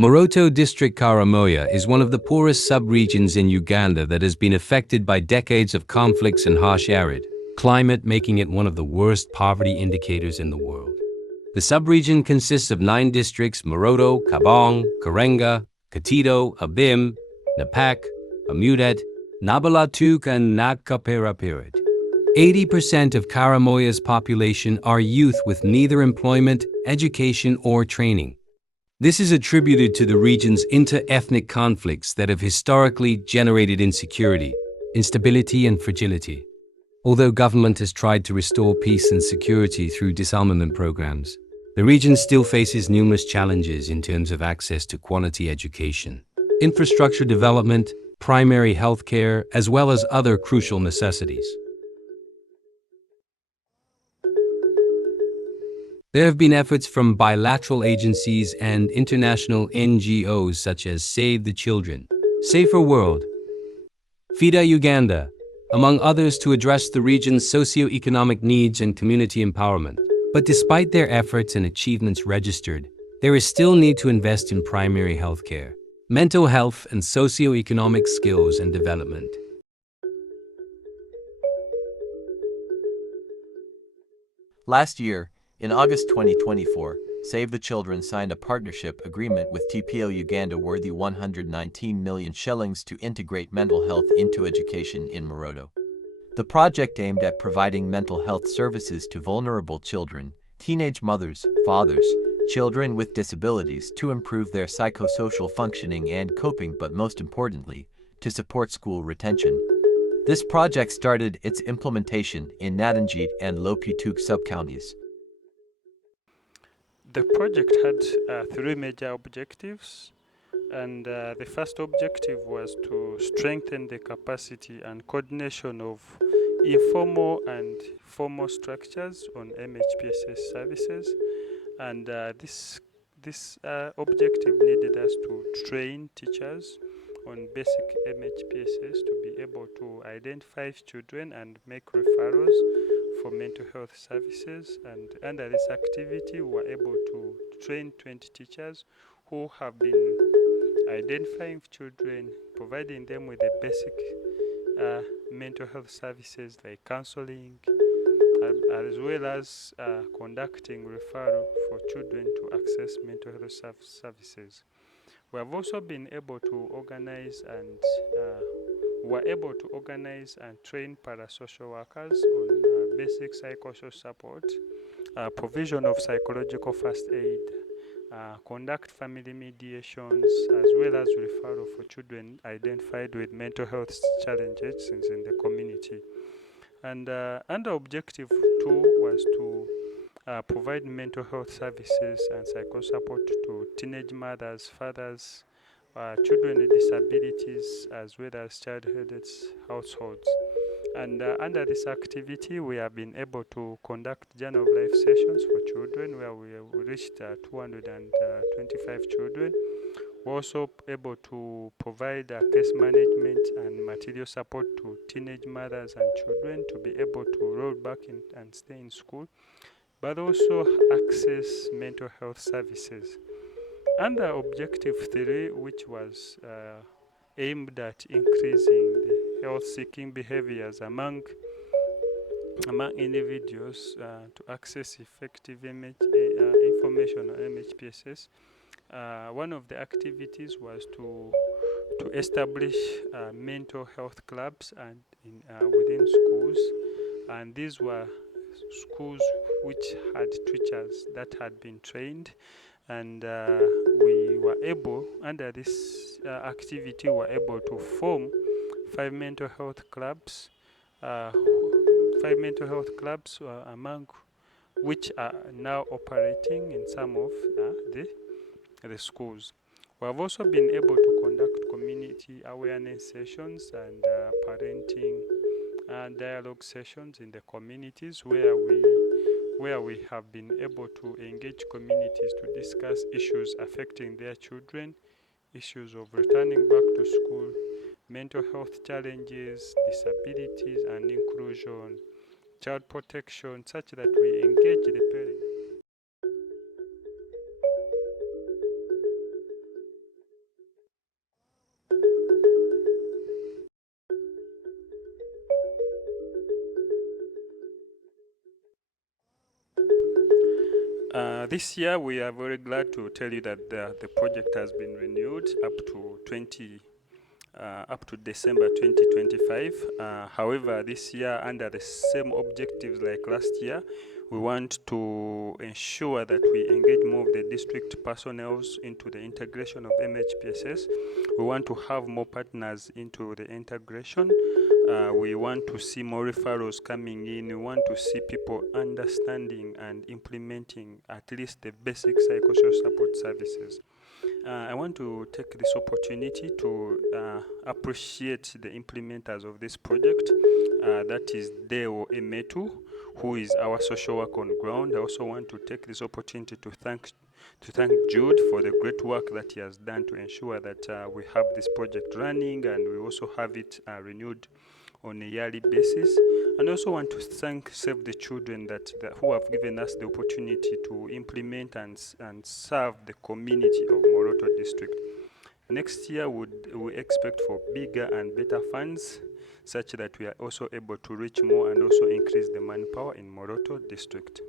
Moroto District Karamoja is one of the poorest sub-regions in Uganda that has been affected by decades of conflicts and harsh arid climate, making it one of the worst poverty indicators in the world. The sub-region consists of 9 districts: Moroto, Kabong, Karenga, Katito, Abim, Napak, Amudet, Nabalatuk, and Nakaperapirid. 80% of Karamoja's population are youth with neither employment, education, or training. This is attributed to the region's inter-ethnic conflicts that have historically generated insecurity, instability, and fragility. Although government has tried to restore peace and security through disarmament programs, the region still faces numerous challenges in terms of access to quality education, infrastructure development, primary health care, as well as other crucial necessities. There have been efforts from bilateral agencies and international NGOs such as Save the Children, Safer World, FIDA Uganda, among others, to address the region's socio-economic needs and community empowerment. But despite their efforts and achievements registered, there is still need to invest in primary health care, mental health, and socio-economic skills and development. Last year, in August 2024, Save the Children signed a partnership agreement with TPO Uganda worthy 119 million shillings to integrate mental health into education in Moroto. The project aimed at providing mental health services to vulnerable children, teenage mothers, fathers, children with disabilities to improve their psychosocial functioning and coping, but most importantly, to support school retention. This project started its implementation in Nadanjit and Lopituk sub-counties. The project had 3 major objectives, and the first objective was to strengthen the capacity and coordination of informal and formal structures on MHPSS services, and this objective needed us to train teachers on basic MHPSS to be able to identify children and make referrals for mental health services. And under this activity, we were able to train 20 teachers who have been identifying children, providing them with the basic mental health services like counseling, as well as conducting referral for children to access mental health services. We have also been able to organize and train parasocial workers on basic psychosocial support, provision of psychological first aid, conduct family mediations, as well as referral for children identified with mental health challenges in the community. And under objective 2 was to provide mental health services and psycho support to teenage mothers, fathers, children with disabilities, as well as child-headed households. And under this activity, we have been able to conduct Journey of Life sessions for children, where we reached 225 children. We're also able to provide case management and material support to teenage mothers and children to be able to roll back and stay in school, but also access mental health services. Under objective 3, which was aimed at increasing the health-seeking behaviors among individuals to access effective information on MHPSS, one of the activities was to establish mental health clubs and within schools, and these were schools which had teachers that had been trained, and we were able, under this activity, were able to form 5 mental health clubs, among which are now operating in some of the schools. We have also been able to conduct community awareness sessions and parenting and dialogue sessions in the communities, where we have been able to engage communities to discuss issues affecting their children, issues of returning back to school, mental health challenges, disabilities and inclusion, child protection, such that we engage the parents. This year, we are very glad to tell you that the project has been renewed up to December 2025. However, this year, under the same objectives like last year, we want to ensure that we engage more of the district personnel into the integration of MHPSS. We want to have more partners into the integration. We want to see more referrals coming in. We want to see people understanding and implementing at least the basic psychosocial support services. I want to take this opportunity to appreciate the implementers of this project. That is Deo Emetu, who is our social work on ground. I also want to take this opportunity to thank Jude for the great work that he has done to ensure that we have this project running, and we also have it renewed on a yearly basis. And I also want to thank Save the Children who have given us the opportunity to implement and serve the community of Moroto District. Next year, we expect for bigger and better funds, such that we are also able to reach more and also increase the manpower in Moroto District.